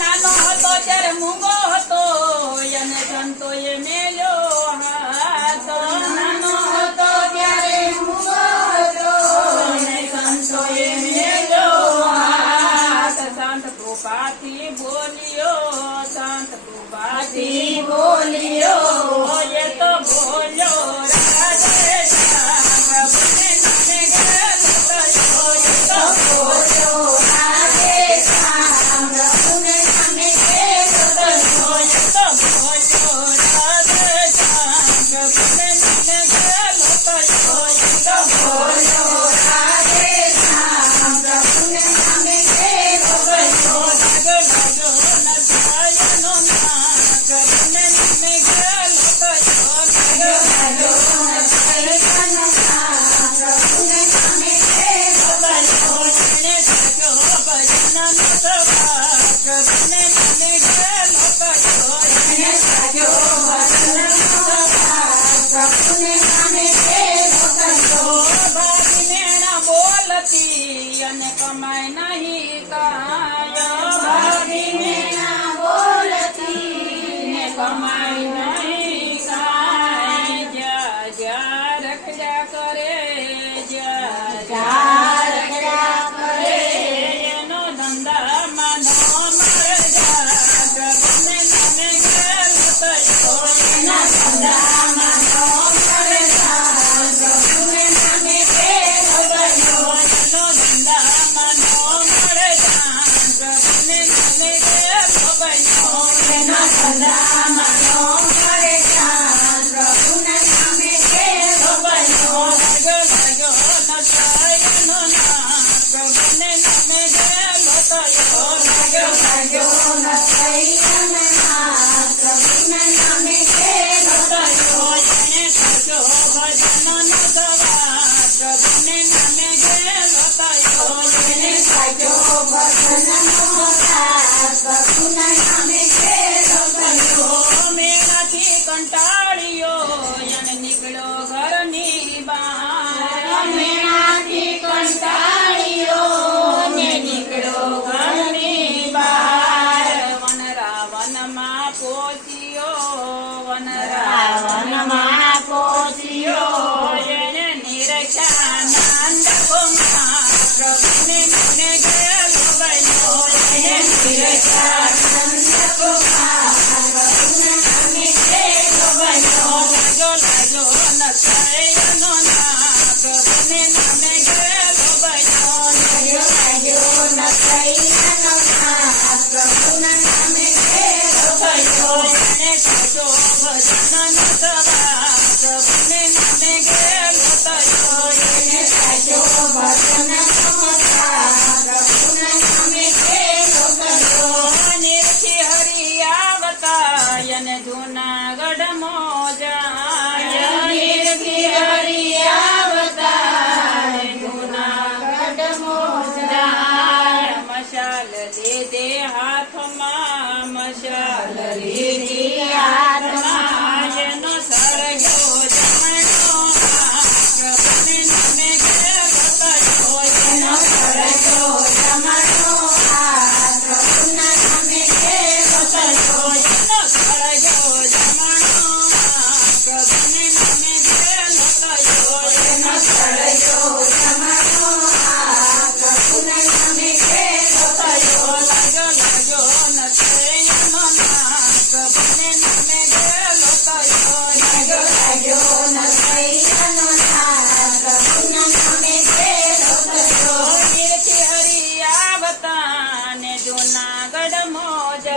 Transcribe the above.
નાનો હતો ત્યારે મૂંગો હતો અને સંતોએ મેલ્યો હાથ. નાનો હતો ત્યારે મૂંગો હતો અને સંતોએ મેલ્યો હાથ. સંત કૃપાથી બોલ્યો, સંત કૃપાથી બોલ્યો, એ તો બોલ્યો રાધે શ્યામ પ્રભુને નામે ગયેલો થયો. એ તો બોલ્યો રાધે શ્યામ પ્રભુને નામે ગયેલો થયો. એ તો બોલ્યો રાધે શ્યામ પ્રભુને નામે ગયેલો થયો. એ તો બોલ્યો રાધે શ્યામ પ્રભુને નામે ગયેલો થયો. લાગ્યો લાગ્યો નથાયનો નામ પ્રભુને નામે ગયેલો થયો. લાગ્યો લાગ્યો નથાયનો નામ પ્રભુને નામે ગયેલો થયો. જેણે થયો ભજનનો સભા પ્રભુને નામે ગયેલો થયો. જેણે થયો ભજનનો સભા પ્રભુને નામે ગયેલો થયો. ભાગી મેણા બોલતી અને કમાય નહીં કાય. ભાગી મેણા બોલતી ને કમાય નહીં કાય. જ્યાં જ્યાં રખડ્યા કરે, જ્યાં જ્યાં રખડ્યા કરે, એનો ધંધામાં ન મળે જા. પ્રભુને નામે ગયેલો થયો. એના ધંધામાં ન મળે જા. પ્રભુને નામે ગયેલો થયો. એનો ધંધામાં ન મળે જા. પ્રભુને નામે ગયેલો બન્યો. એના ધંધામાં ન મળે જા. પ્રભુને નામે ગયેલો બન્યો. લાગ્યો લાગ્યો નથાયનો નામ પ્રભુને નામે ગયેલો થયો. લાગ્યો લાગ્યો નથાયનો નામ પ્રભુને નામે ગયેલો થયો. જેણે થયો ભજનનો સભા પ્રભુને નામે ગયેલો થયો. જેણે થયો ભજનનો સભા પ્રભુને નામે ગયેલો થયો. મેળાથી કંટાળ્યો અને નીકળ્યો ઘરની બહાર. મેળાથી કંટાળ્યો અને નીકળ્યો ઘરની બહાર. વનરાવનમાં પહોંચ્યો, વનરાવનમાં પહોંચ્યો. એને નિરખ્યા નંદ કુમાર પ્રભુને નામે ગયેલો બન્યો. એને નિરખ્યા નંદ કુમાર પ્રભુને નામે ગયેલો બન્યો. લાગ્યો લાગ્યો નથાયનો નામ પ્રભુને નામે ગયેલો બન્યો. લાગ્યો લાગ્યો નથાયનો નામ પ્રભુને નામે ગયેલો થયો. એને થયો ભજનનો સભા પ્રભુને નામે ગયેલો થયો. એને થયો ભજનનો સભા પ્રભુને નામે ગયેલો થયો. નિરથી હરિ આવતા અને જૂનાગઢમાં જાય. નિરથી હરિ આવતા જૂનાગઢમાં જાય. મશાલ લીધે હાથમાં, મશાલ લીધી હાથમાં. એનો સળગ્યો જમણો હાથ પ્રભુને નામે ગયેલો થયો. એનો સળગ્યો જમણો હાથ પ્રભુના નામે ગયેલો થયો. એનો સળગ્યો જમણો હાથ પ્રભુને નામે ગયેલો થયો. એનો સળગ્યો જમણો હાથ પ્રભુના નામે ગયેલો થયો. લાગ્યો લાગ્યો નથાયનો નામ પ્રભુને નામે ગયેલો થયો. લાગ્યો લાગ્યો નથાયનો નામ પ્રભુના નામે ગયેલો થયો. નિરથી હરિ આવતા ને જૂનાગઢમાં જાય.